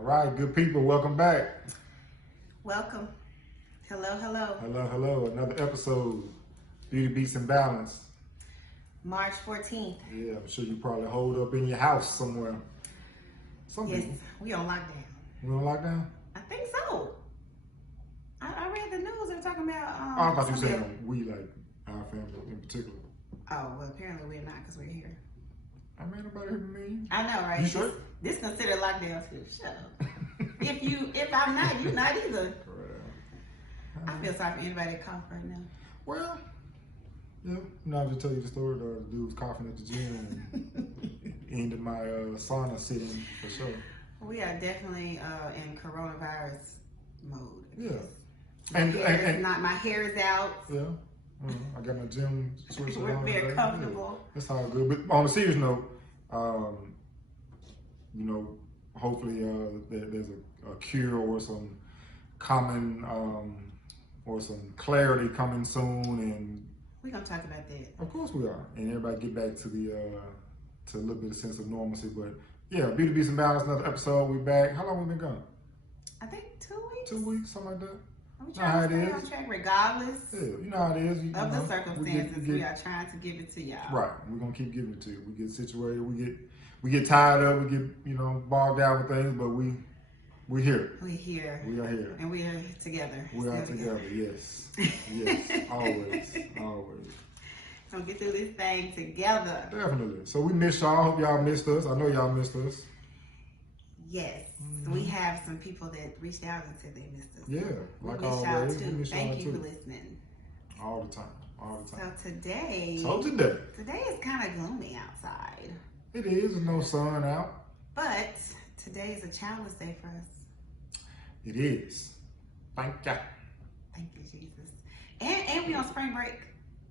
All right, good people, welcome back. Welcome. Hello, hello. Hello, hello. Another episode, Beauty Beats and Balance. March 14th. Yeah, I'm sure you probably hold up in your house somewhere. Yes, we on lockdown. We on lockdown? I think so. I read the news. They're talking about. I thought you said we, like our family in particular. Oh well, apparently we're not because we're here. I mean, nobody heard me. I know, right? You sure? This considered lockdown too. Shut up. if I'm not, you're not either. I feel sorry for anybody that cough right now. Well, yeah. I'll just tell you the story. The dude was coughing at the gym and ended my sauna sitting for sure. We are definitely in coronavirus mode. Yeah. And not my hair is out. Yeah. I got my gym switch on. We're very comfortable. Yeah. That's all good. But on a serious note, hopefully there's a cure or some common or some clarity coming soon, and we're gonna talk about that. Of course we are, and everybody get back to the to a little bit of sense of normalcy. But yeah, Beauty Beats and Balance, another episode. We back. How long we been gone? I think 2 weeks. 2 weeks, something like that. I'm trying to stay on track regardless. Yeah, you know how it is. Of the circumstances, we are trying to give it to y'all. Right, we're gonna keep giving it to you. We get situated, we get tired of, we get bogged down with things, but we're here. We're here. We are here. And we are together. We are together, yes. Yes, always. So get through this thing together. Definitely. So we missed y'all. Hope y'all missed us. I know y'all missed us. Yes. So we have some people that reached out and said they missed us. Yeah, like always. We miss y'all too. Thank you for listening. All the time. So today is kind of gloomy outside. It is. There's no sun out. But today is a childless day for us. It is. Thank you. Thank you, Jesus. And we on spring break.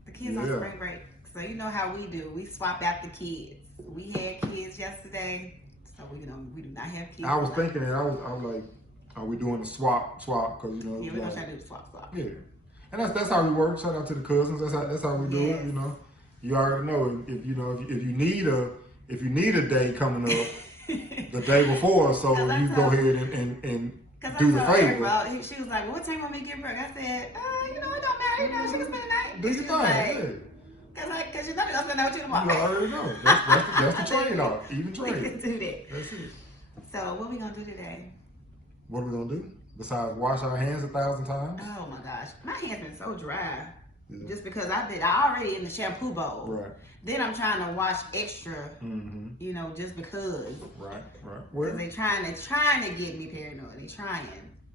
The kids on spring break. So you know how we do. We swap out the kids. We had kids yesterday. So we do not have kids. I was thinking that I was like, are we doing a swap? Because yeah, we're gonna try to do the swap. Yeah, and that's how we work. Shout out to the cousins. That's how we do it. You already know if you need a day coming up the day before, so you go ahead and do the favor. She was like, well, "What time you want me to give her?" I said, it don't matter. She can spend the night. Do your thing. Because you know you're gonna spend the night with you tomorrow. You already know. That's the trade-off. Even trade. We can do that. That's it. So what are we gonna do today? What are we gonna do? Besides wash our hands 1,000 times? Oh my gosh, my hands been so dry. Yeah. Just because I already in the shampoo bowl. Right. Then I'm trying to wash extra. Just because. Right. Well, they trying to get me paranoid. They trying.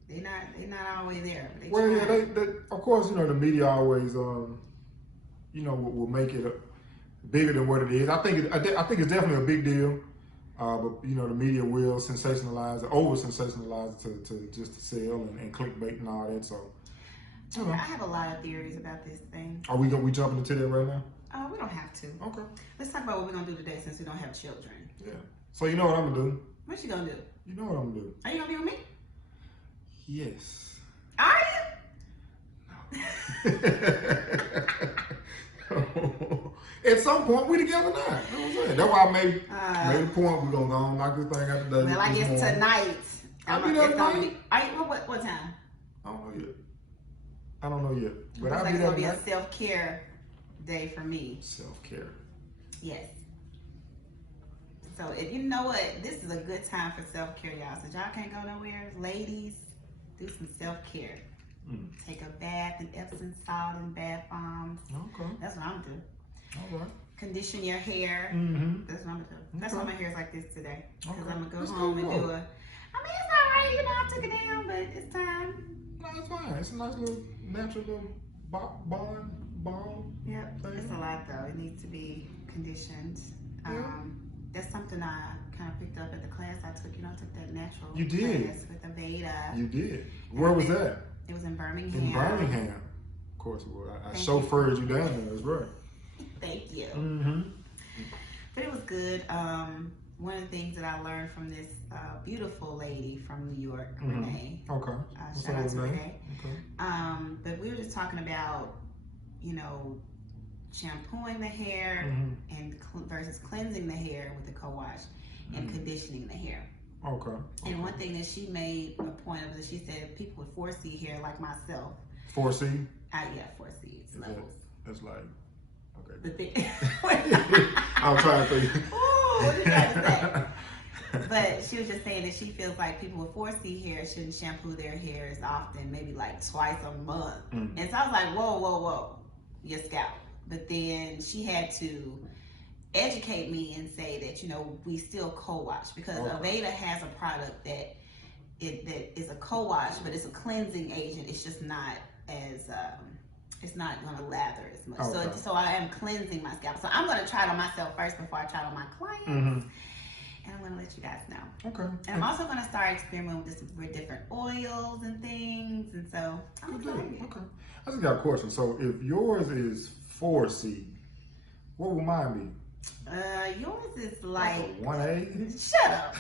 They not all the way there. But they of course, the media always will make it bigger than what it is. I think it's definitely a big deal. But the media will sensationalize it, over sensationalize it to just to sell and clickbait and all that. So I have a lot of theories about this thing. Are we jumping into that right now? We don't have to. Okay. Let's talk about what we're gonna do today since we don't have children. Yeah. So you know what I'm gonna do? What you gonna do? You know what I'm gonna do? Are you gonna be with me? Yes. Are you? At some point, we together now. You know what I'm saying? That's why I made a point. We're gonna go and knock this thing out today. Well, I guess tonight. I'll be there tonight. What time? I don't know yet. But I'll be there. It's gonna be a self-care day for me. Self-care. Yes. So if you know what, this is a good time for self-care, y'all. Since y'all can't go nowhere, ladies, do some self-care. Take a bath in Epsom salt and bath bombs. Okay. That's what I'm gonna do. All right. Condition your hair. That's what I'm gonna do. That's why my hair's like this today. Because I'm gonna go home and do it's alright, I took it down, but it's time. No, it's fine. It's a nice little natural little ball. Yep. It's a lot though. It needs to be conditioned. That's something I kind of picked up at the class I took. I took that natural class with Aveda. You did. Where was that? It was in Birmingham. In Birmingham. Of course it was. I chauffeured you down there. That's right. Thank you. But it was good. One of the things that I learned from this beautiful lady from New York, Renee. Okay. Shout out to Renee. Okay. But we were just talking about, shampooing the hair and versus cleansing the hair with the co-wash and conditioning the hair. Okay. And one thing that she made a point of is she said people with 4C hair like myself. 4C? Yeah, 4C levels. That's like, okay. The thing. I'll try it for you. Ooh, what did you have to say? But she was just saying that she feels like people with 4C hair shouldn't shampoo their hair as often, maybe like twice a month. And so I was like, whoa, your scalp. But then she had to educate me and say that, you know, we still co-wash because Aveda has a product that is a co-wash, but it's a cleansing agent. It's just not as it's not going to lather as much. So I am cleansing my scalp. So I'm going to try it on myself first before I try it on my clients. And I'm going to let you guys know. Okay. And I'm also going to start experimenting with different oils and things. And so I'm excited. Okay. I just got a question. So if yours is 4C, what will mine be? Yours is like 1A? Shut up.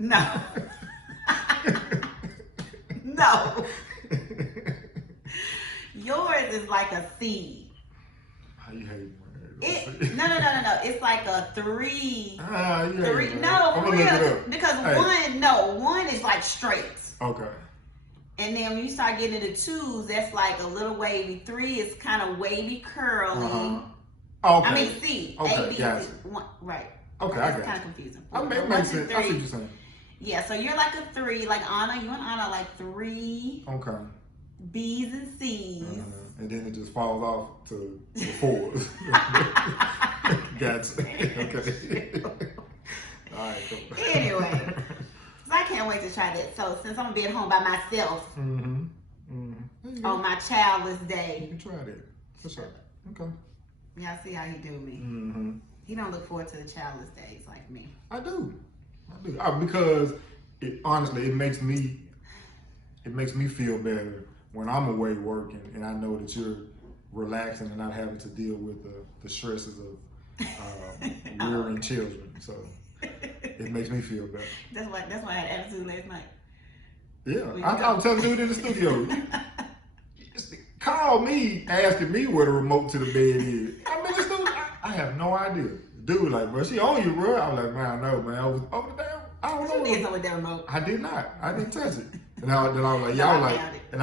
No. No. Yours is like a C. How you hate me? No. It's like a 3. Yeah, 3. No, for real. Because one is like straight. Okay. And then when you start getting into 2s, that's like a little wavy. 3 is kind of wavy, curly. Okay. I mean C. Okay, A, B, gotcha. C. Right. Okay, I got It's kind of you. confusing. I mean, it makes sense. I see what you're saying. Yeah, so you're like a 3, like Anna. You and Anna are like 3. Okay. B's and C's. And then it just falls off to the 4s. Gotcha. Okay. All right, cool. Anyway, so I can't wait to try that. So since I'm gonna be at home by myself on my childless day, you can try that. For sure. Okay. Y'all see how he do me. He don't look forward to the childless days like me. I do. Because honestly, it makes me feel better when I'm away working and I know that you're relaxing and not having to deal with the stresses of rearing children. So it makes me feel better. That's why I had attitude last night. Yeah, I was telling you in the studio. Call me asking me where the remote to the bed is. I'm in the studio. I have no idea. Dude, like, bro, she on you, bro. I was like, man, no, man. I was over the damn. I don't know. You did something with that remote. I did not. I didn't touch it. And I was like, yeah, I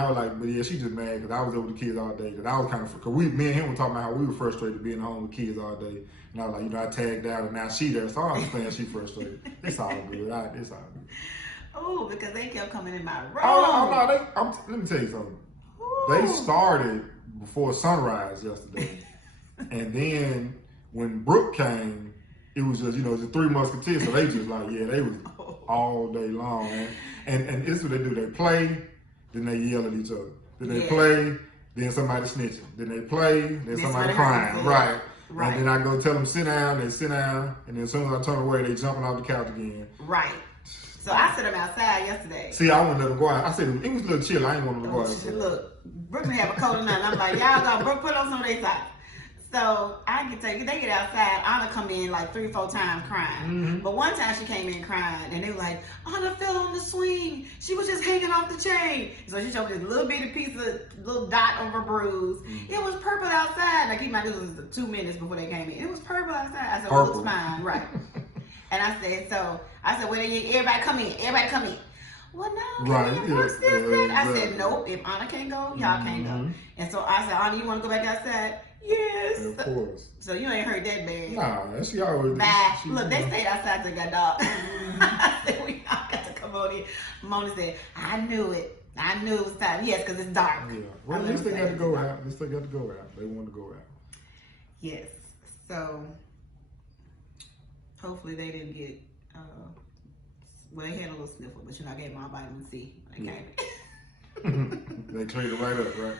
was like, but yeah, she just mad because I was over the kids all day. Because I was kind of, because me and him were talking about how we were frustrated being home with kids all day. And I was like, you know, I tagged out and now she there, so I understand she frustrated. It's all good. It's all good. Oh, because they kept coming in my room. Oh no, let me tell you something. Ooh. They started before sunrise yesterday, and then when Brooke came, it was just, you know, the 3 Musketeers. So they just like, yeah, they was all day long, and this is what they do. They play, then they yell at each other. Then they play, then somebody snitching. Then they play, then somebody crying. Right. And then I go tell them sit down, they sit down, and then as soon as I turn away, they jumping off the couch again. Right. So I set them outside yesterday. See, I wouldn't let them go out. I said it was a little chill. I ain't want them to go out. Look, Brooke didn't have a coat or nothing. I'm like, y'all go, Brooke, put on some of their socks. So I can tell you, they get outside, Anna come in like 3 or 4 times crying. But one time she came in crying, and they were like, Anna fell on the swing. She was just hanging off the chain. So she showed me this little bitty piece of little dot of a bruise. It was purple outside. Now keep in mind, this was 2 minutes before they came in. It was purple outside. I said, well, it looks fine, right? And I said, well, everybody come in. Everybody come in. Well, no, right, I said, nope, if Anna can't go, y'all can't go. And so I said, Anna, you want to go back outside? Yes. Of course. So you ain't heard that bad. Nah, she always. Bye. Look, they stayed outside till got dark. I said, we all got to come on in. Mona said, I knew it. I knew it was time. Yes, because it's dark. Yeah. Well, at least they got to go out. They want to go out. Yes. So hopefully they didn't get, well, they had a little sniffle, but you know, I gave them all vitamin C when they came. They cleared it right up, right?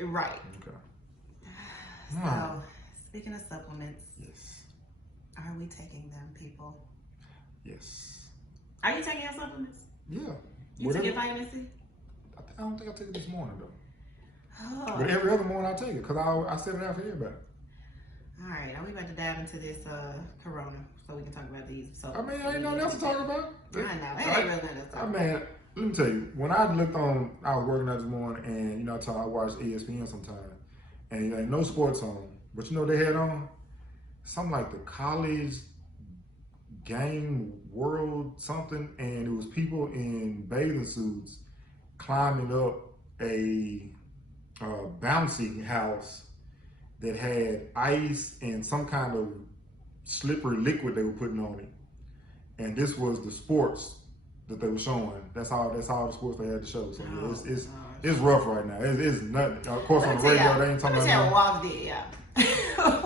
Right. Okay. So, speaking of supplements, yes. Are we taking them, people? Yes. Are you taking your supplements? Yeah. You took your vitamin C? I don't think I took it this morning, though. Oh. But every other morning I take it, because I set it out for everybody. All right, are we about to dive into this corona so we can talk about these? So I mean, ain't nothing else to talk about. I know, it ain't really nothing else to talk about. Man, let me tell you, when I looked on, I was working out this morning, and you know, I watched ESPN sometimes, and like no sports on, but you know what they had on? Something like the college Game World something, and it was people in bathing suits climbing up a bouncy house that had ice and some kind of slippery liquid they were putting on it. And this was the sports that they were showing. That's all the sports they had to show. So yeah, it's rough right now. It's nothing. Of course, on the radio they ain't talking about. Let me tell you what Walter did, yeah.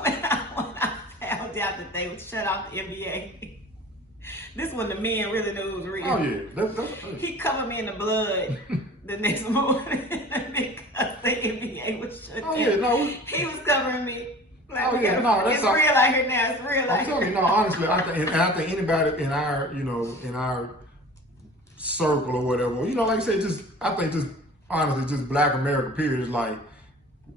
when I found out that they would shut off the NBA, this when the men really knew it was real. Oh yeah, he covered me in the blood the next morning because the NBA was shut down. Oh yeah, no, he was covering me. Like, oh yeah, no, that's it's real out here now. It's real out here. I'm telling you, no, honestly, I think anybody in our, in our circle or whatever, like I said, honestly, just Black America period is like,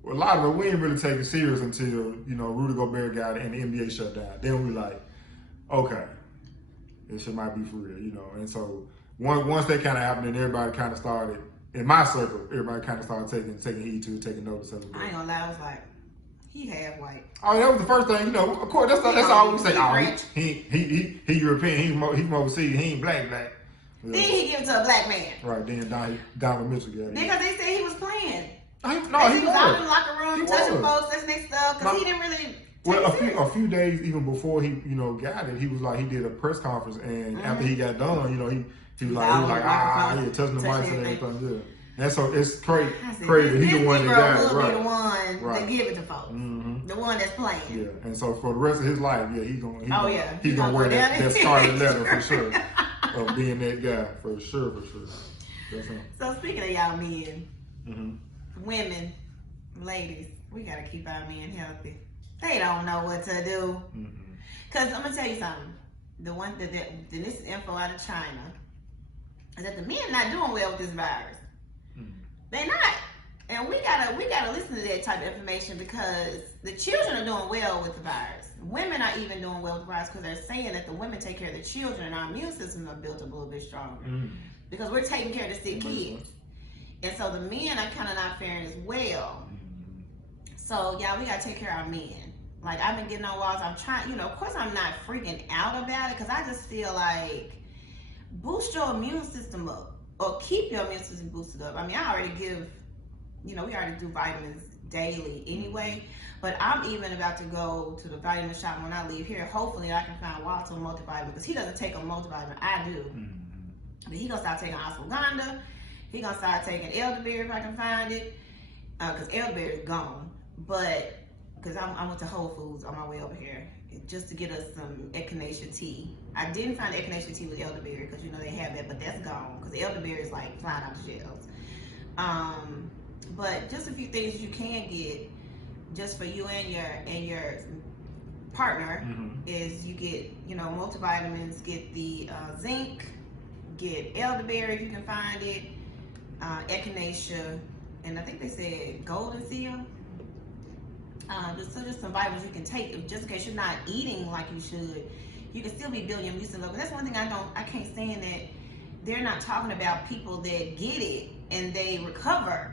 a lot of it, we ain't really take it serious until, Rudy Gobert got it and the NBA shut down. Then we like, okay, this shit might be for real, and so once that kind of happened, then everybody kind of started, in my circle, everybody kind of started taking heed to it, taking notice of it. I ain't gonna lie, I was like, he half white. Oh, that was the first thing, of course, that's all we say. Oh, he European, he's from overseas, he ain't black. Yeah. Then he give it to a black man. Right, then Donovan Mitchell got it. Because they said he was playing. He was out in the locker room, touching folks, touching their stuff, because he didn't really. Well, a few days even before he, got it, he was like, he did a press conference, and after he got done, he was like, touching the mics and everything, yeah. And so it's crazy. He's the one that got it, right? The one that give it to folks, the one that's playing. Yeah, and so for the rest of his life, yeah, he's gonna wear that scarlet letter for sure of being that guy for sure. That's him. So speaking of y'all men, women, ladies, we gotta keep our men healthy. They don't know what to do. Cause I'm gonna tell you something. The one that this is info out of China is that the men not doing well with this virus. They're not. And we gotta listen to that type of information because the children are doing well with the virus. Women are even doing well with the virus because they're saying that the women take care of the children and our immune systems are built up a little bit stronger. Because we're taking care of the sick kids. And so the men are kind of not faring as well. So yeah, we gotta take care of our men. Like I've been getting on walls. I'm trying, of course I'm not freaking out about it because I just feel like boost your immune system up. Or keep your immune system boosted up. I mean, I already give, we already do vitamins daily anyway. But I'm even about to go to the vitamin shop when I leave here. Hopefully, I can find Walter a multivitamin because he doesn't take a multivitamin. I do. But he gonna start taking ashwagandha. He gonna start taking elderberry if I can find it. Because elderberry is gone. But because I went to Whole Foods on my way over here just to get us some echinacea tea. I didn't find echinacea tea with elderberry because they have that, but that's gone because the elderberry is like flying out the shelves. But just a few things you can get just for you and your partner is you get multivitamins, get the zinc, get elderberry if you can find it, echinacea, and I think they said golden seal. Just some vitamins you can take just in case you're not eating like you should. You can still be building your immune system up. That's one thing I can't stand that they're not talking about people that get it and they recover,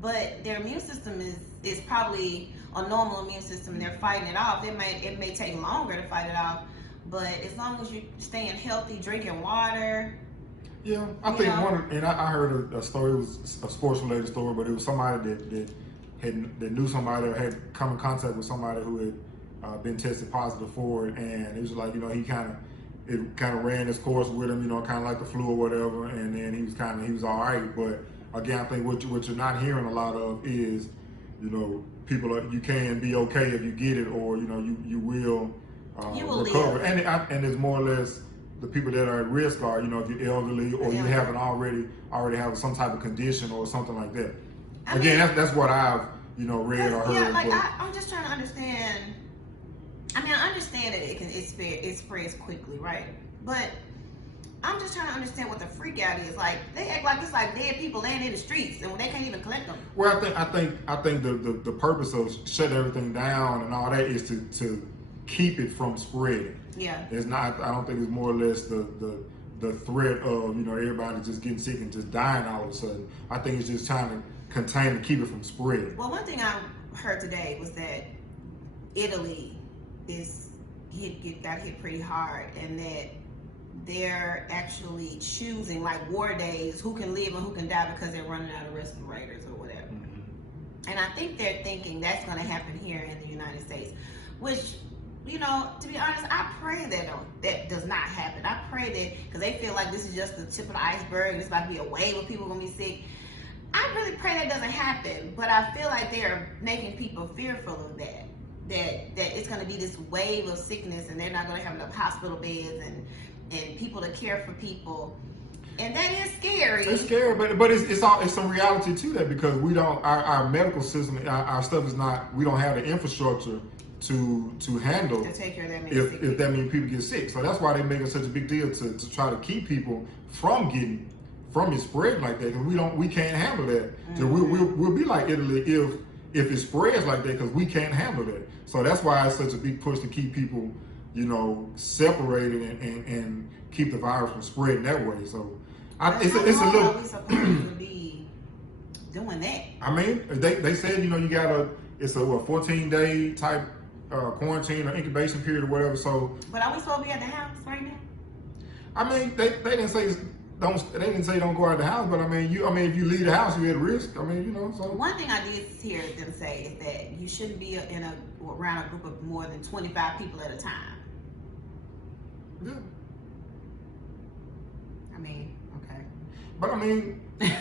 but their immune system is probably a normal immune system and they're fighting it off. It may take longer to fight it off, but as long as you're staying healthy, drinking water. Yeah, I think I heard a story. It was a sports related story, but it was somebody that knew somebody or had come in contact with somebody who had been tested positive for it, and it was like it kind of ran its course with him, kind of like the flu or whatever, and then he was all right. But again, I think what you're not hearing a lot of is people you can be okay if you get it, or you will recover, and it's more or less the people that are at risk are if you're elderly or you haven't already have some type of condition or something like that. Again, that's what I've read or heard. Yeah, I'm just trying to understand. I mean, I understand that it spreads quickly, right? But I'm just trying to understand what the freak out is. Like they act like it's like dead people laying in the streets and they can't even collect them. Well, I think the purpose of shutting everything down and all that is to keep it from spreading. Yeah. It's not. I don't think it's more or less the threat of everybody just getting sick and just dying all of a sudden. I think it's just trying to contain and keep it from spreading. Well, one thing I heard today was that Italy is got hit pretty hard, and that they're actually choosing like war days, who can live and who can die because they're running out of respirators or whatever. And I think they're thinking that's going to happen here in the United States, which, you know, to be honest, I pray that does not happen. I pray that, because they feel like this is just the tip of the iceberg and it's about to be a wave of people going to be sick. I really pray that doesn't happen, but I feel like they're making people fearful of that it's going to be this wave of sickness and they're not going to have enough hospital beds and people to care for people. And that is scary. It's scary, but it's some reality to that, because we don't, our medical system, our stuff is not, we don't have the infrastructure to handle to take care of that many if that means people get sick. So that's why they make it such a big deal to try to keep people from it spreading like that, because we can't handle that. So we'll be like Italy if it spreads like that, because we can't handle that. So that's why it's such a big push to keep people, you know, separated and keep the virus from spreading that way. So it's a little. We supposed to be doing that. I mean, they said, you know, it's a 14-day type quarantine or incubation period or whatever. So. But are we supposed to be at the house right now? I mean, they didn't say don't go out of the house, but I mean if you leave the house, you're at risk. I mean, you know. So one thing I did hear them say is that you shouldn't be around a group of more than 25 people at a time. Yeah. I mean, okay. But I mean. But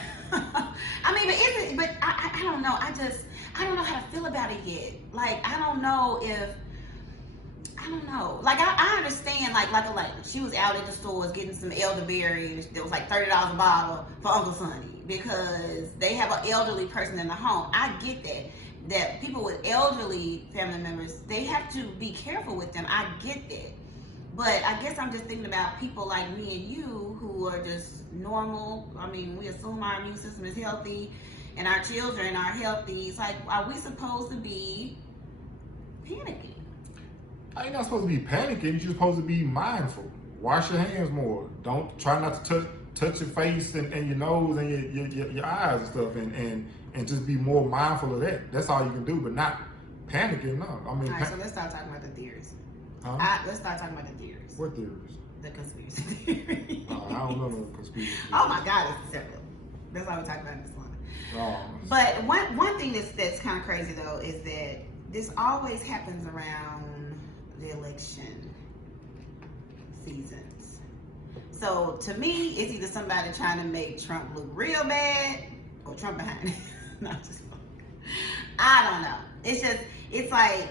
I don't know. I don't know how to feel about it yet. Like, I don't know. Like, I understand, like she was out at the stores getting some elderberry that was like $30 a bottle for Uncle Sonny because they have an elderly person in the home. I get that people with elderly family members, they have to be careful with them. I get that. But I guess I'm just thinking about people like me and you who are just normal. I mean, we assume our immune system is healthy and our children are healthy. It's like, are we supposed to be panicking? You're not supposed to be panicking. You're just supposed to be mindful. Wash your hands more. Don't try not to touch your face and your nose and your eyes and stuff, and just be more mindful of that. That's all you can do, but not panicking. No, I mean. All right, so let's start talking about the theories. Huh? Let's start talking about the theories. What theories? The conspiracy theories. I don't know no conspiracy theories. Oh my God, it's several. That's all we're talking about in this one. Oh. But one thing that's kind of crazy though is that this always happens around the election seasons. So to me, it's either somebody trying to make Trump look real bad or Trump behind it. Not just. I don't know. It's like,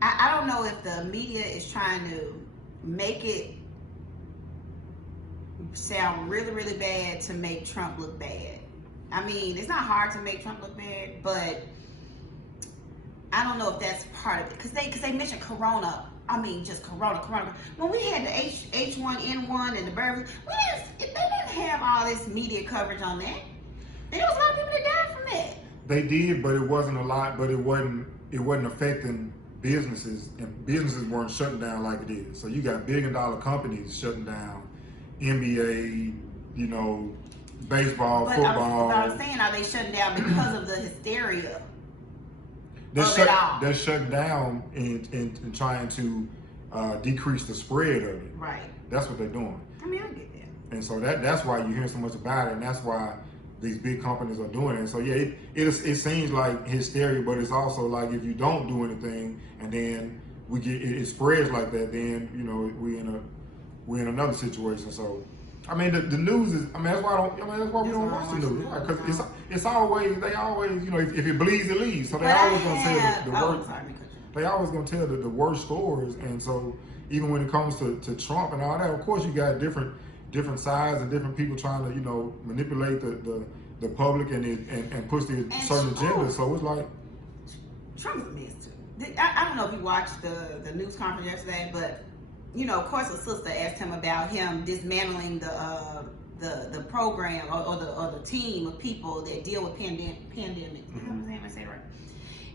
I don't know if the media is trying to make it sound really, really bad to make Trump look bad. I mean, it's not hard to make Trump look bad, but I don't know if that's part of it. Because they mentioned Corona. I mean, just Corona. When we had the H1N1 and the birds, they didn't have all this media coverage on that. And there was a lot of people that died from that. They did, but it wasn't a lot. But it wasn't affecting businesses, and businesses weren't shutting down like it is. So you got $billion companies shutting down, NBA, you know, baseball, football. But I'm saying, are they shutting down because of the hysteria? They're shutting down and trying to decrease the spread of it. Right. That's what they're doing. I mean, I get that. And so that's why you hear so much about it, and that's why these big companies are doing it. And so yeah, it seems like hysteria, but it's also like if you don't do anything and then it spreads like that, then you know we're in another situation. So I mean the news is. I mean that's why we don't watch the news, right? Because it's always they always, you know, if it bleeds it leads. So they always gonna tell the worst. They always gonna tell the worst stories. And so even when it comes to Trump and all that, of course you got different sides and different people trying to, you know, manipulate the public and push their certain agenda. So it's like Trump's a mess too. I don't know if you watched the news conference yesterday, but you know, of course, a sister asked him about him dismantling the program or the team of people that deal with pandemics. Mm-hmm. Am I saying it right?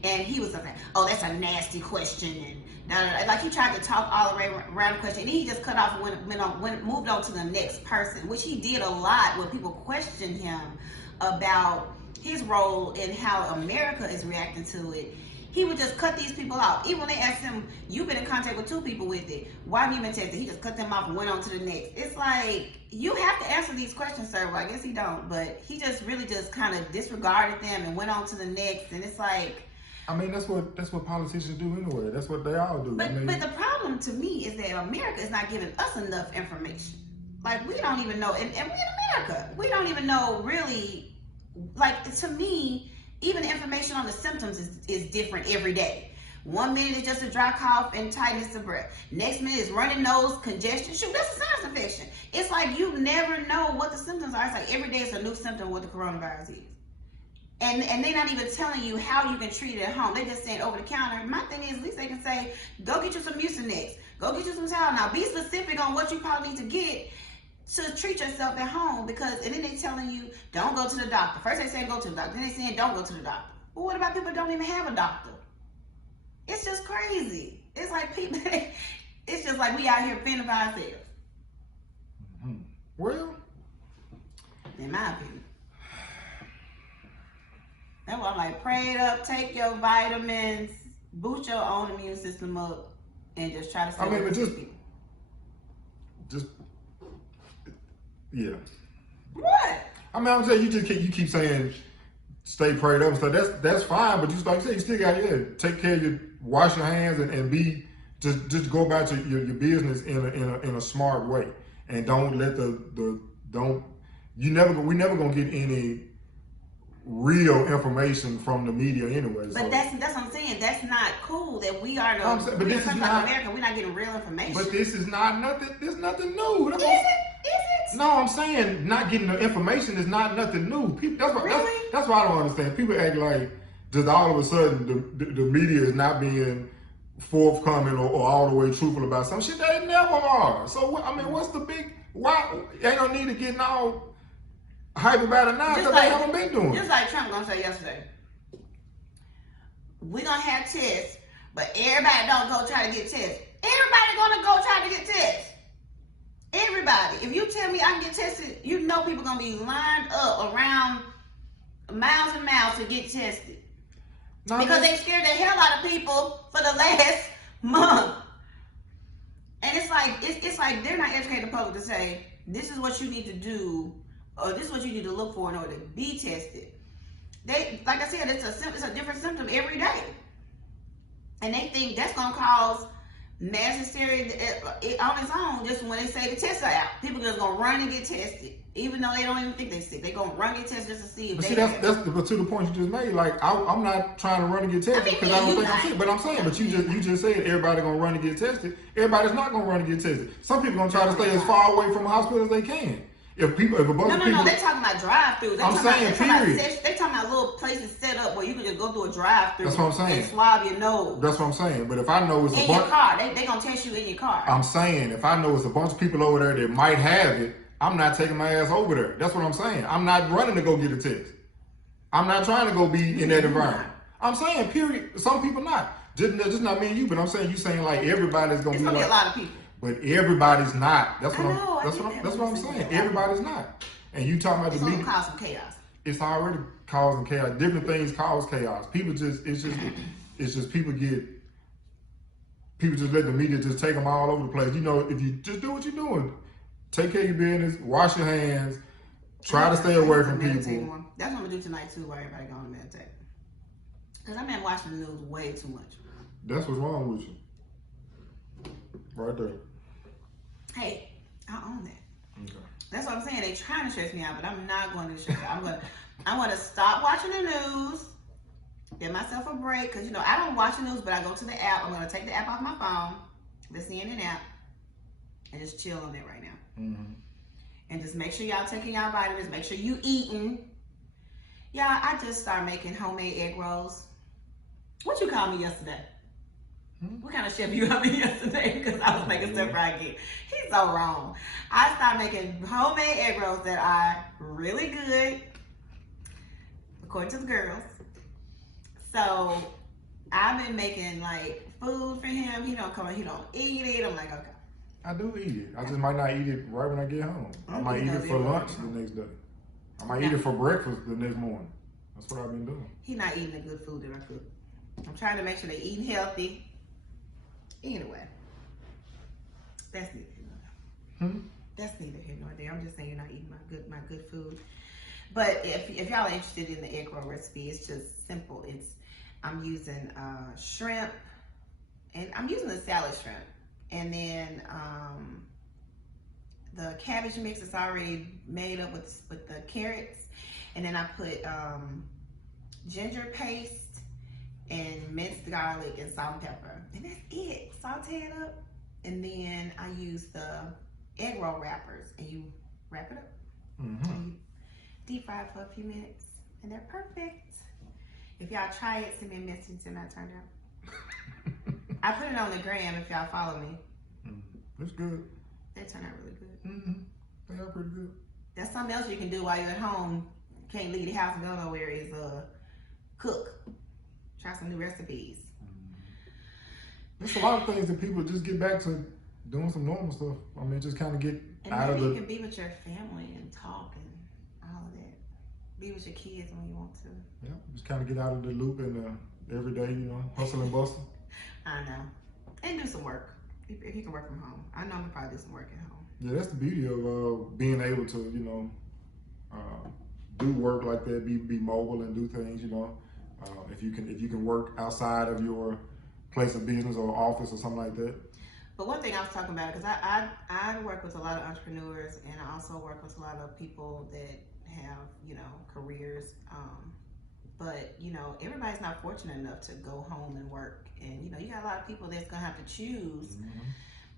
And he was like, "Oh, that's a nasty question," and like he tried to talk all the way around the question, and he just cut off and moved on to the next person, which he did a lot when people questioned him about his role and how America is reacting to it. he would just cut these people off. Even when they asked him, you've been in contact with 2 people with it, why have you been tested? He just cut them off and went on to the next. It's like, you have to answer these questions, sir. Well, I guess he don't, but he just really just kind of disregarded them and went on to the next. And it's like, I mean, that's what politicians do anyway. That's what they all do. But the problem to me is that America is not giving us enough information. Like, we don't even know, and we in America, we don't even know really, like, to me, even the information on the symptoms is different every day. 1 minute is just a dry cough and tightness of breath. Next minute is running nose, congestion. Shoot, that's a sinus infection. It's like you never know what the symptoms are. It's like every day is a new symptom of what the coronavirus is. And they're not even telling you how you can treat it at home. They just saying over the counter. My thing is, at least they can say, go get you some Mucinex. Go get you some Tylenol. Be specific on what you probably need to get to treat yourself at home. And then they telling you, don't go to the doctor. First they say go to the doctor. Then they saying don't go to the doctor. But what about people that don't even have a doctor? It's just crazy. It's like people, it's just like we out here fending for ourselves. Mm-hmm. Well, in my opinion. That's why I'm like, pray it up, take your vitamins, boost your own immune system up, and just try to stay with people. Yeah. What? I mean, I'm saying you keep saying stay prayed up and stuff. That's fine, but like you said, you still got take care of wash your hands and be just go about your business in a smart way, and don't let we never gonna get any real information from the media anyway. But so. That's what I'm saying. That's not cool that we are but this is not America. We're not getting real information. But this is not nothing. There's nothing new. Is it? No, I'm saying not getting the information is not nothing new. People, that's why I don't understand. People act like just all of a sudden the media is not being forthcoming or all the way truthful about some shit. They never are. So I mean, what's the big why? Ain't no need to get all hype about it now because they haven't been doing it. Just like Trump gonna say yesterday, we're gonna have tests, but everybody don't go try to get tested. Everybody gonna go try to get tested. Everybody. If you tell me I can get tested, you know people gonna be lined up around miles and miles to get tested. Because they scared the hell out of people for the last month. And it's like they're not educating the public to say, this is what you need to do, or this is what you need to look for in order to be tested. They, like I said, it's a different symptom every day. And they think that's gonna cause mass hysteria on its own just when they say the tests are out. People just gonna run and get tested. Even though they don't even think they're sick. They're gonna run and get tested just to see if but to the point you just made, like I'm not trying to run and get tested because I don't think I'm sick. But I'm saying, but you just said everybody gonna run and get tested. Everybody's not gonna run and get tested. Some people gonna try to stay as far away from the hospital as they can. If a bunch of people... No, they're talking about drive-throughs. They're talking about little places set up where you can just go through a drive-through. That's what I'm saying. And swab your nose. That's what I'm saying. But if I know it's in your car, they're going to test you in your car. I'm saying, if I know it's a bunch of people over there that might have it, I'm not taking my ass over there. That's what I'm saying. I'm not running to go get a test. I'm not trying to go be in that environment. I'm saying, period. Some people not. Just not me and you, but I'm saying, you saying like everybody's going to be like... a lot of people. But everybody's not. That's what I'm saying. Everybody's not. And you talking about the media? It's gonna cause some chaos. It's already causing chaos. Different things cause chaos. People just people just let the media just take them all over the place. You know, if you just do what you're doing, take care of your business, wash your hands, try to stay away from people. That's what I'm gonna do tonight too, while everybody going to meditate. Because I've been watching the news way too much. That's what's wrong with you. Right there. Hey, I own that. Okay. That's what I'm saying. They're trying to stress me out, but I'm not going to stress out. I'm gonna stop watching the news, give myself a break, because I don't watch the news, but I go to the app. I'm gonna take the app off my phone, the CNN app, and just chill on it right now. Mm-hmm. And just make sure y'all taking y'all vitamins. Make sure you eating. Y'all, I just started making homemade egg rolls. What you called me yesterday? What kind of chef you got me yesterday? Because I was making stir fried egg. He's so wrong. I started making homemade egg rolls that are really good, according to the girls. So I've been making like food for him. He don't come and he don't eat it. I'm like, okay. I do eat it. I just might not eat it right when I get home. I might eat it for lunch the next day. I might eat it for breakfast the next morning. That's what I've been doing. He's not eating the good food that I cook. I'm trying to make sure they're eating healthy. Anyway, that's neither here nor there. That's neither here nor there. I'm just saying you're not eating my good food. But if y'all are interested in the egg roll recipe, it's just simple. I'm using shrimp, and I'm using the salad shrimp, and then the cabbage mix is already made up with the carrots, and then I put ginger paste and minced garlic and salt and pepper, and that's it. Saute it up, and then I use the egg roll wrappers, and you wrap it up, and you deep fry it for a few minutes, and they're perfect. If y'all try it, send me a message and how it turned out. I put it on the gram if y'all follow me. It's good. They turn out really good. They are pretty good. That's something else you can do while you're at home. Can't leave the house and go nowhere. Is cook. Try some new recipes. There's a lot of things that people just get back to doing some normal stuff. I mean, just kind of get out of the. You can be with your family and talk and all of that. Be with your kids when you want to. Yeah, just kind of get out of the loop and every day, hustle and bustle. I know. And do some work. If you can work from home. I know I'm gonna probably do some work at home. Yeah, that's the beauty of being able to, do work like that, be mobile and do things, if you can work outside of your place of business or office or something like that. But one thing I was talking about, because I work with a lot of entrepreneurs, and I also work with a lot of people that have, careers. But, everybody's not fortunate enough to go home and work. And, you got a lot of people that's going to have to choose.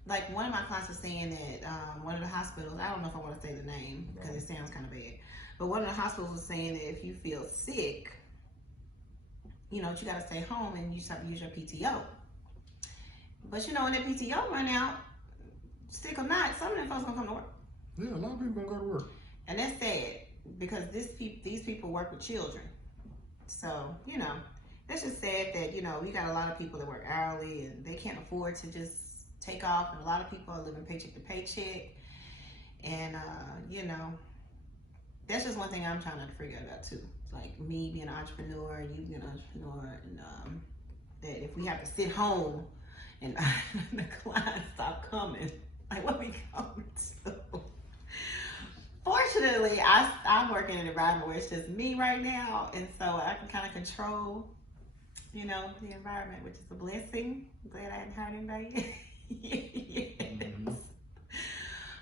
Like one of my clients was saying that one of the hospitals, I don't know if I want to say the name because it sounds kind of bad, but one of the hospitals was saying that if you feel sick, you got to stay home and you just have to use your PTO. But, when that PTO run out, sick or not, some of them folks going to come to work. Yeah, a lot of people going to go to work. And that's sad because these people work with children. So, that's just sad that, you got a lot of people that work hourly and they can't afford to just take off. And a lot of people are living paycheck to paycheck. And, that's just one thing I'm trying to figure out too. Like me being an entrepreneur, you being an entrepreneur, and that if we have to sit home and the clients stop coming, like what we going to? Fortunately, I'm working in an environment where it's just me right now, and so I can kind of control, the environment, which is a blessing. I'm glad I hadn't hired anybody. Yes.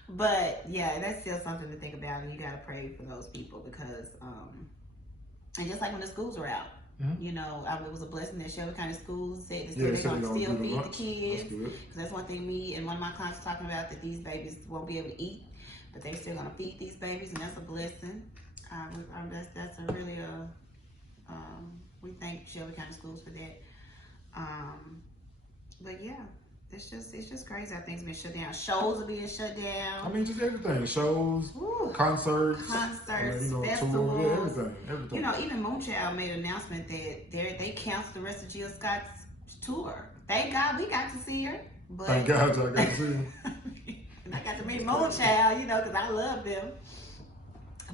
But yeah, that's still something to think about, and you gotta pray for those people because, and just like when the schools were out, it was a blessing that Shelby County Schools said that they're gonna still feed the kids. Because that's one thing me and one of my clients were talking about, that these babies won't be able to eat, but they're still gonna feed these babies, and that's a blessing. That's a really we thank Shelby County Schools for that. But yeah, it's just crazy how things been shut down. Shows are being shut down. I mean, just everything. Shows, concerts, festivals, tours, everything. Even Moonchild made an announcement that they canceled the rest of Jill Scott's tour. Thank God we got to see her. But thank God y'all got to see her. And I got to meet Moonchild, because I love them.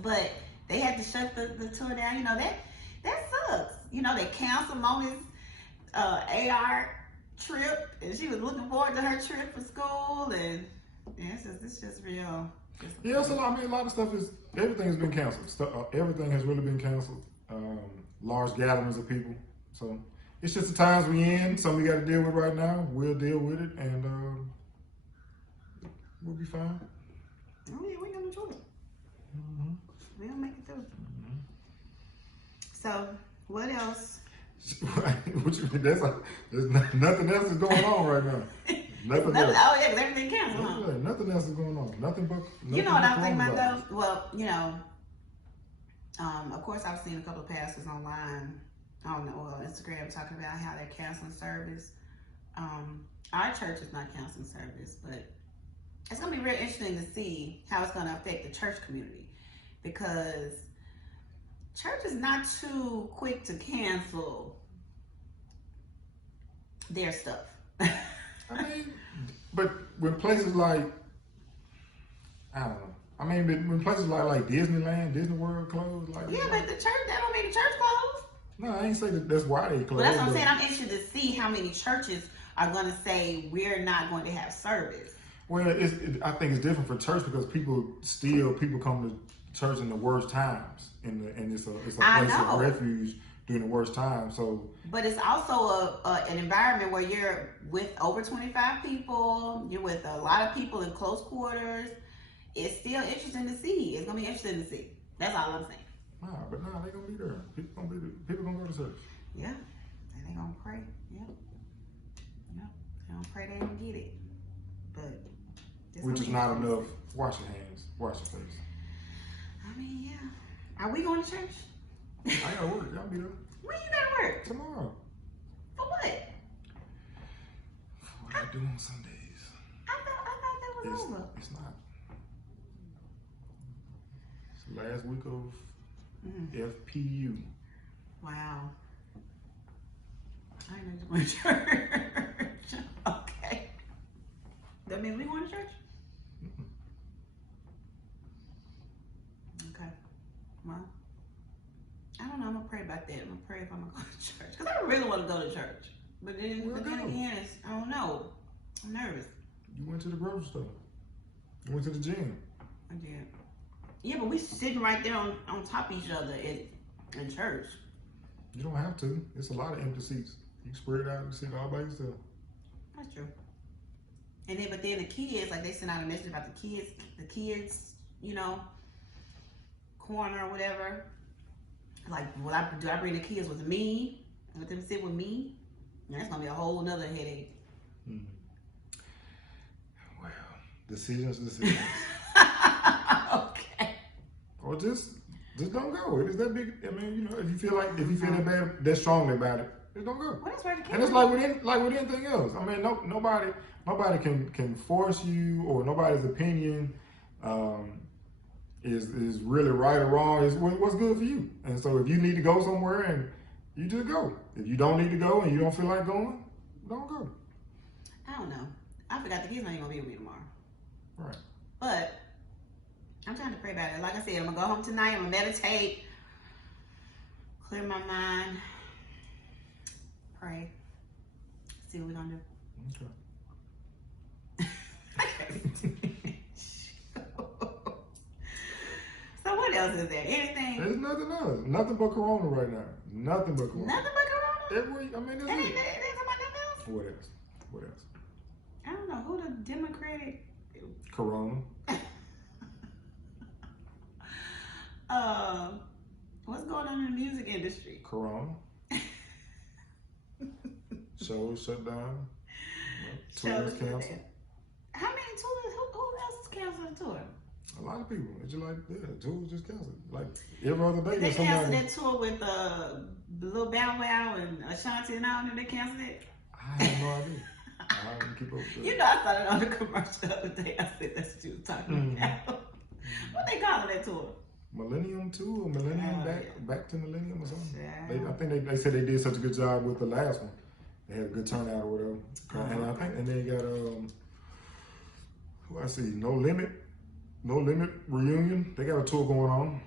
But they had to shut the tour down. That sucks. They canceled Moni's AR trip, and she was looking forward to her trip for school, and it's just real. Yeah, so a lot of stuff everything has been canceled. Everything has really been canceled. Large gatherings of people. So it's just the times we in. Something we got to deal with right now. We'll deal with it, and we'll be fine. Oh yeah, we gonna enjoy it. We'll make it through. So what else? What you mean? There's nothing else is going on right now. Nothing else. Oh yeah, because everything canceled. Huh? Yeah, nothing else is going on. Nothing but. You know what I'm thinking about though? Well, of course I've seen a couple of pastors online on Instagram talking about how they're canceling service. Our church is not canceling service, but it's gonna be real interesting to see how it's gonna affect the church community, because church is not too quick to cancel their stuff. I mean, but when places like, I don't know. I mean, when places like Disneyland, Disney World closed, yeah, but the church, that don't mean the church closed. No, I ain't say that's why they closed. But that's what I'm saying. I'm interested to see how many churches are going to say we're not going to have service. Well, I think it's different for church because people come to church in the worst times, and it's a place of refuge during the worst time. So, but it's also an environment where you're with over 25 people. You're with a lot of people in close quarters. It's still interesting to see. It's gonna be interesting to see. That's all I'm saying. But they gonna be there. People gonna go to church. Yeah, and they gonna pray. Yeah. They gonna pray they don't get it. But which is not enough. Wash your hands. Wash your face. I mean, yeah. Are we going to church? I gotta work. Y'all be there. When you gotta work? Tomorrow. For what? What I do on Sundays. I thought that was over. It's not. It's the last week of FPU. Wow. I know you went to church. Okay. That means we going to church? Okay. Well, I don't know. I'm going to pray about that. I'm going to pray if I'm going to go to church. Because I really want to go to church. But then again, I don't know. I'm nervous. You went to the grocery store. You went to the gym. I did. Yeah, but we sitting right there on top of each other in church. You don't have to. It's a lot of empty seats. You can spread it out and sit all by yourself. That's true. And then, but then the kids, like they sent out a message about the kids, corner or whatever. Like, do I bring the kids with me? And let them sit with me? And that's gonna be a whole nother headache. Well, decisions. Okay. Or just don't go. It is that big. I mean, if you feel that bad, that strongly about it, just don't go. What is where the kids? And it's like with anything else. I mean, nobody can force you, or nobody's opinion is really right or wrong. Is what's good for you. And so if you need to go somewhere, and you just go. If you don't need to go and you don't feel like going, don't go. I don't know. I forgot the kids ain't gonna be with me tomorrow. Right. But I'm trying to pray about it. Like I said, I'm gonna go home tonight. I'm gonna meditate, clear my mind, pray, see what we're gonna do. Okay. So what else is there? Anything? There's nothing else. Nothing but Corona right now. Nothing but Corona. Nothing but Corona? There's about nothing else? What else? What else? I don't know. Who the Democratic? Corona. What's going on in the music industry? Corona. Shows shut down. Tours canceled. How many tours? Who else is canceling a tour? A lot of people. It's just like, tours just canceled. Like every other day. Did they cancel that tour with Lil Bow Wow and Ashanti and all, and they canceled it? I have no idea. I didn't keep up with that. I saw it on the commercial the other day. I said that's what you was talking about. What they calling that tour? Millennium Tour, or Millennium back to Millennium or something. I think they said they did such a good job with the last one. They had a good turnout or whatever. And I think they got who I see, No Limit reunion. They got a tour going on,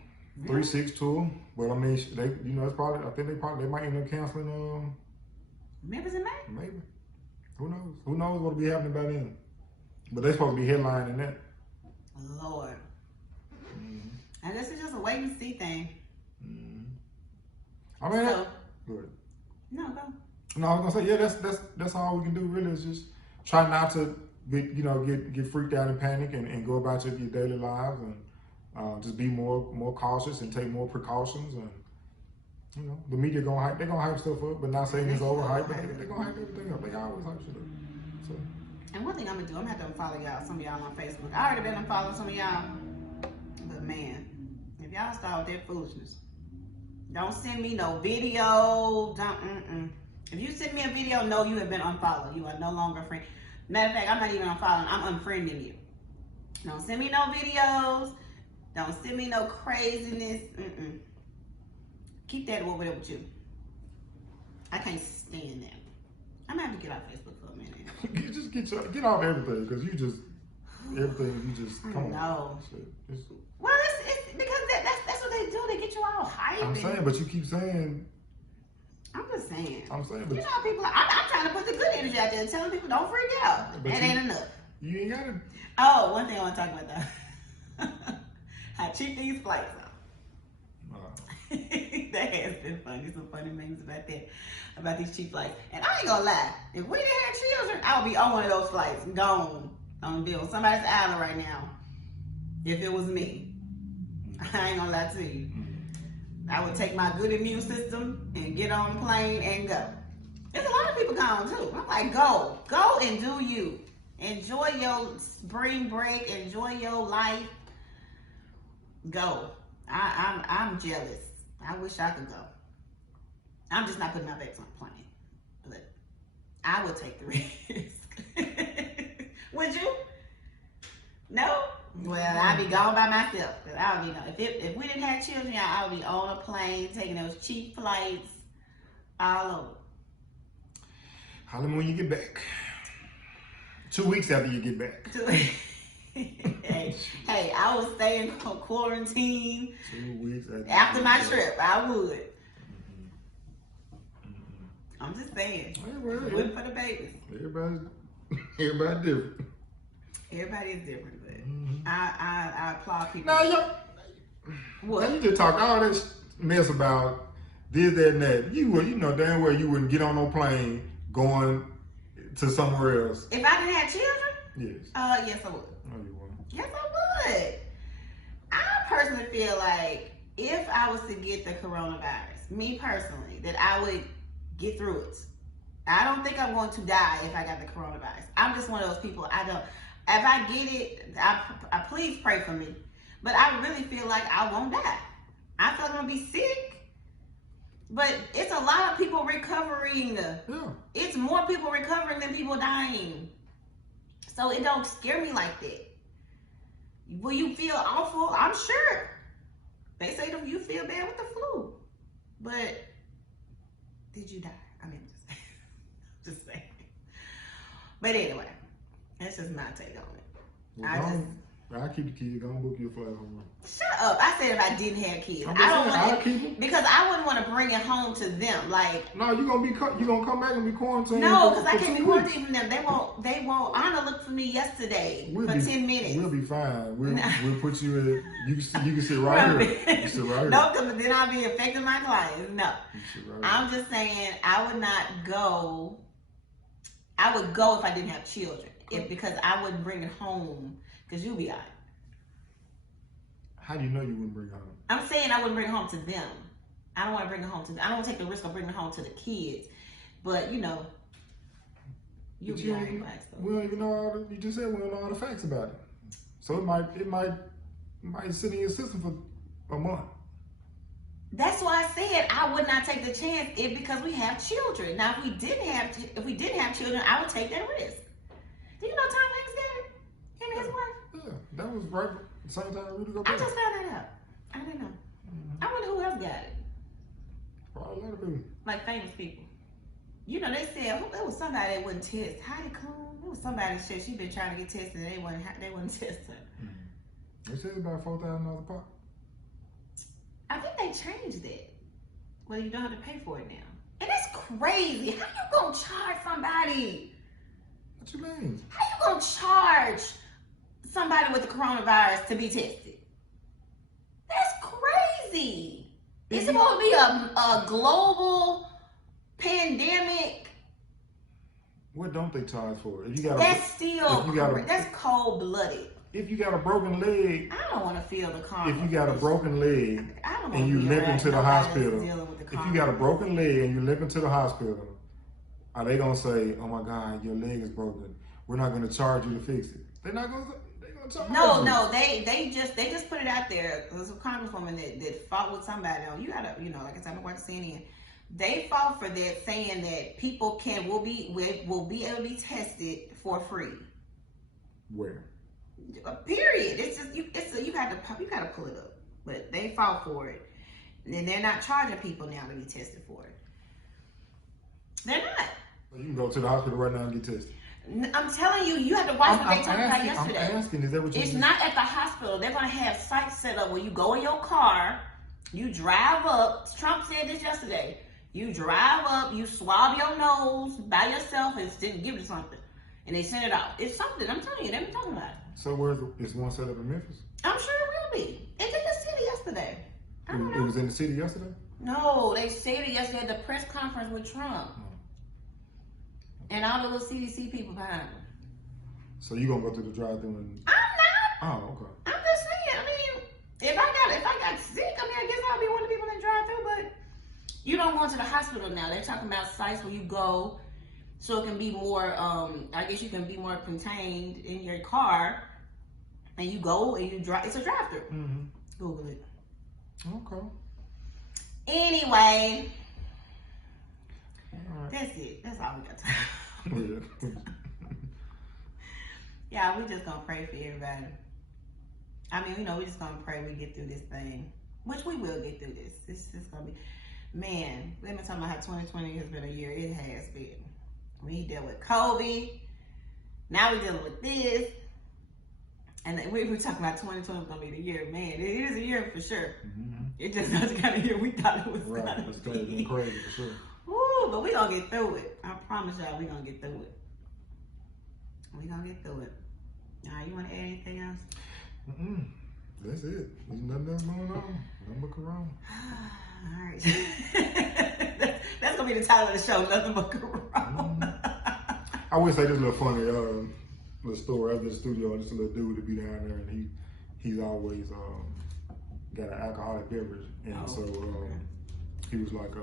3-6 tour. But I mean, it's probably. I think they might end up canceling. Memphis in May? Maybe. Who knows? Who knows what'll be happening by then? But they're supposed to be headlining that. Lord. I guess it's just a wait and see thing. I mean, good. No, go. No, I was gonna say, that's all we can do really, is just try not to get freaked out and panic, and go about your daily lives, and just be more cautious and take more precautions. And the media they're gonna hype stuff up, but not saying it's overhyped, but they're gonna hype everything up. They always hype shit up. So. And one thing I'm gonna do, I'm gonna have to unfollow y'all, some of y'all on Facebook. I already been unfollowing some of y'all, but man, if y'all start with that foolishness, don't send me no video. If you send me a video, no, you have been unfollowed. You are no longer a friend. Matter of fact, I'm not even unfollowing. I'm unfriending you. Don't send me no videos. Don't send me no craziness. Keep that over there with you. I can't stand that. I'm gonna have to get off Facebook for a minute. You just get off everything, because everything you just come on. No. Well, it's because that's what they do. They get you all hyped. I'm saying, but you keep saying saying. I'm saying, You but know, people. I'm trying to put the good energy out there, telling people don't freak out. But That ain't enough. You ain't got to. Oh, one thing I want to talk about though. How cheap these flights are. That has been funny. Some funny memes about these cheap flights. And I ain't gonna lie, if we didn't have children, I would be on one of those flights, gone on bill. Somebody's island right now. If it was me, I ain't gonna lie to you. I would take my good immune system and get on the plane and go. There's a lot of people gone too. I'm like, go and do you. Enjoy your spring break. Enjoy your life. Go. I'm jealous. I wish I could go. I'm just not putting my bags on the plane. But I would take the risk. Would you? No? Well, I'd be gone by myself. Cause I don't know. If we didn't have children, I would be on a plane taking those cheap flights all over. Holler when you get back. 2 weeks after you get back. Hey, I was staying on quarantine 2 weeks after my trip. I would. I'm just saying. Waiting for the babies. Everybody's different. Everybody is different, but I applaud people. Now, what? You just talk all this mess about this, that, and that. You know damn well you wouldn't get on no plane going to somewhere else. If I didn't have children? Yes. Yes, I would. No, you wouldn't. Yes, I would. I personally feel like if I was to get the coronavirus, me personally, that I would get through it. I don't think I'm going to die if I got the coronavirus. I'm just one of those people. If I get it, I please pray for me. But I really feel like I won't die. I feel like I'm going to be sick. But it's a lot of people recovering. Yeah. It's more people recovering than people dying. So it don't scare me like that. Will you feel awful? I'm sure. They say you feel bad with the flu. But did you die? I mean, just saying. But anyway, that's just my take on it. Well, I'll keep the kids. Go and book your flight home. Shut up. I said if I didn't have kids. I don't want to, because I wouldn't want to bring it home to them. Like, no, you gonna come back and be quarantined. No, because I can't be quarantined from them. They won't. Anna looked for me yesterday for 10 minutes. We'll be fine. We'll put you in. You can sit right here. You sit right here. No, because then I'll be affecting my clients. No, you sit right I'm just saying I would not go. I would go if I didn't have children. Because I wouldn't bring it home. Because you'll be all right. How do you know you wouldn't bring it home? I'm saying I wouldn't bring it home to them. I don't want to bring it home to them. I don't want to take the risk of bringing it home to the kids. But, you'll be all right. We don't even know you just said we don't know all the facts about it. So it might sit in your system for a month. That's why I said I would not take the chance because we have children. Now, if we didn't have children, I would take that risk. Do you know Tom Hanks got it? Him and his wife? Yeah, that was right at the same time Rudy go I just found that out. I didn't know. I wonder who else got it. Probably a lot of people. Like famous people. They said it was somebody that wouldn't test. Heidi Klum. It was somebody that said she'd been trying to get tested and they wouldn't test her. They said about $4,000 pop. I think they changed it. Well, you don't have to pay for it now. And that's crazy. How you gonna charge somebody? What you mean? How you gonna charge somebody with the coronavirus to be tested? That's crazy. It's supposed to be a global pandemic. What don't they charge for? That's cold-blooded. If you got a broken leg, I don't want to feel the karma. If you got a broken leg and you limp into the hospital, if you got a broken leg and you limp into the hospital, are they gonna say, "Oh my God, your leg is broken. We're not gonna charge you to fix it"? They're not gonna. They're gonna charge you. No. They just put it out there. There's a congresswoman that fought with somebody on. You gotta, like I said, I'm watching CNN. They fought for that, saying that people will be able to be tested for free. Where? Period. It's just you got to pull it up. But they fought for it, and they're not charging people now to be tested for it. They're not. You can go to the hospital right now and get tested. I'm telling you, you have to watch what they talked about yesterday. I'm asking, is that what you? It's not at the hospital. They're gonna have sites set up where you go in your car, you drive up. Trump said this yesterday. You drive up, you swab your nose by yourself and give it something. And they send it out. It's something, I'm telling you, they've been talking about it. So is one set up in Memphis? I'm sure it will be. It's in the city yesterday. I don't know. It was in the city yesterday? No, they said it yesterday at the press conference with Trump. Oh. And all the little CDC people behind him. So you gonna go through the drive-thru and... I'm not. Oh, okay. I'm just saying, I mean, if I got sick, I mean, I guess I'll be one of the people that drive through, but you don't go into the hospital now. They're talking about sites where you go so it can be more, I guess you can be more contained in your car, and you go and you drive. It's a drive-through. Mm-hmm. Google it. Okay. Anyway, right. That's it. That's all we got time. Yeah, we just gonna pray for everybody. I mean, we just gonna pray we get through this thing, which we will get through this. This is gonna be, man, let me talk about how 2020 has been a year. It has been. We dealt with COVID. Now we're dealing with this. And we were talking about 2020 was gonna be the year. Man, it is a year for sure. Mm-hmm. It just not the kind of year we thought it was gonna It's be. crazy for sure. Ooh, but we gonna get through it. I promise y'all we gonna get through it. We gonna get through it. All right, you wanna add anything else? That's it. There's nothing else going on. Nothing but Corona. All right. That's gonna be the title of the show, Nothing But Corona. I would say this little funny little story. I was in the studio and this little dude to be down there, and he's always got an alcoholic beverage, and he was like,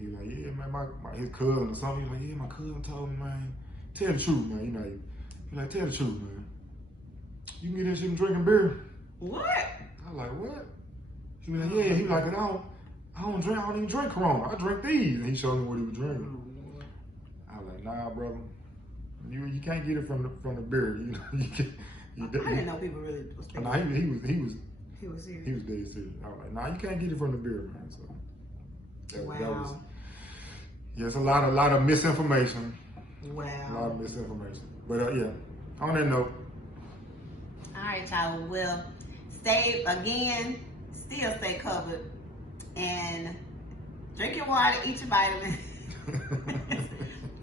yeah, man, his cousin or something. He was like, yeah, my cousin told me, man, tell the truth, man. He's like, tell the truth, man. You can get this shit and drinking beer. What? I was like, what? He was like, yeah. He was like, I don't even drink Corona. I drink these. And he showed me what he was drinking. I was like, nah, brother. You can't get it from the beer. You can't. I didn't know people really was thinking. Nah, he was serious. He was dead serious. I was like, nah, you can't get it from the beer, man. So that was it's a lot of misinformation. Wow. A lot of misinformation. But yeah, on that note. All right, y'all. Well, still stay covered, and drink your water, eat your vitamins,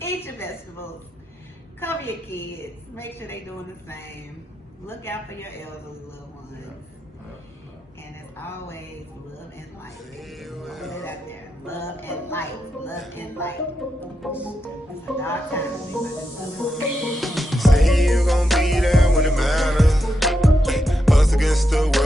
eat your vegetables, cover your kids, make sure they're doing the same. Look out for your elderly loved ones. And as always, love and life. Put it out there. Love and life. Love and life. It's a dark time. Say you gon' be there when it matters. Us against the world.